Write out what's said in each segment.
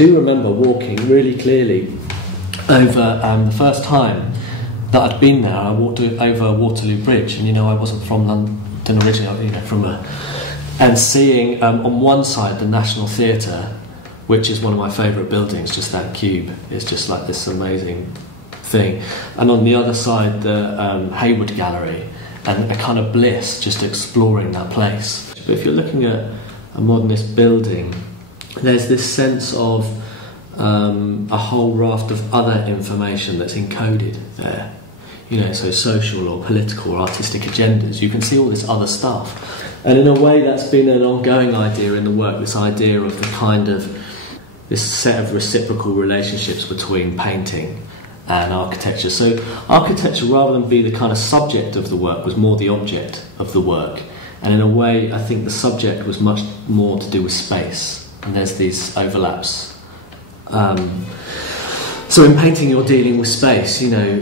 do remember walking really clearly over the first time that I'd been there. I walked over Waterloo Bridge, and I wasn't from London originally, and seeing on one side the National Theatre, which is one of my favourite buildings, just that cube. It's just like this amazing thing, and on the other side the Hayward Gallery, and a kind of bliss just exploring that place. But if you're looking at a modernist building, there's this sense of a whole raft of other information that's encoded there, so social or political or artistic agendas. You can see all this other stuff, and in a way that's been an ongoing idea in the work, this idea of the kind of this set of reciprocal relationships between painting and architecture. So architecture, rather than be the kind of subject of the work, was more the object of the work. And in a way, I think the subject was much more to do with space. And there's these overlaps. So in painting, you're dealing with space.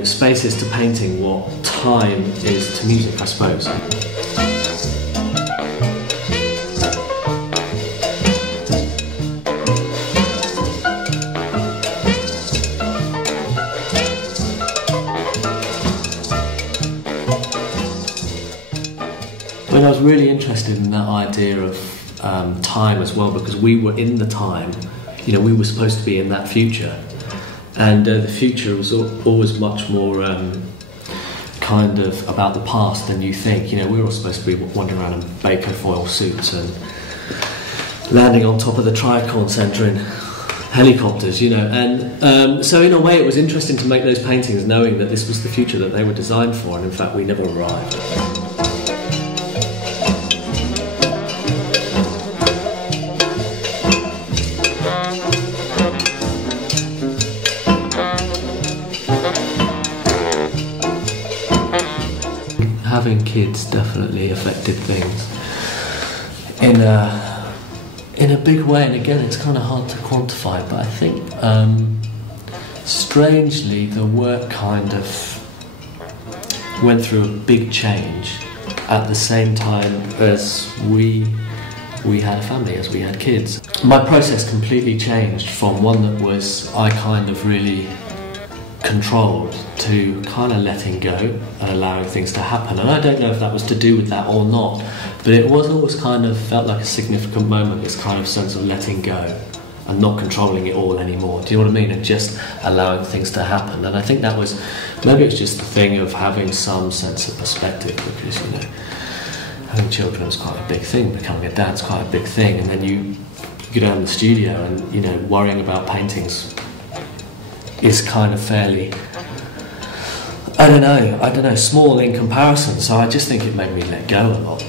Space is to painting what time is to music, I suppose. I was really interested in that idea of time as well, because we were in the time, we were supposed to be in that future, and the future was always much more kind of about the past than you think. We were all supposed to be wandering around in Baker foil suits and landing on top of the Triacorn Centre in helicopters, and so in a way it was interesting to make those paintings knowing that this was the future that they were designed for, and in fact we never arrived. Having kids definitely affected things in a big way, and again it's kind of hard to quantify, but I think strangely the work kind of went through a big change at the same time as we had a family, as we had kids. My process completely changed from one that was I kind of really controlled to kind of letting go and allowing things to happen. And I don't know if that was to do with that or not, but it was always kind of felt like a significant moment, this kind of sense of letting go and not controlling it all anymore. Do you know what I mean? And just allowing things to happen. And I think that was, maybe it's just the thing of having some sense of perspective, because having children was quite a big thing, becoming a dad's quite a big thing, and then you go down to the studio and worrying about paintings is kind of fairly, I don't know, small in comparison. So I just think it made me let go a lot.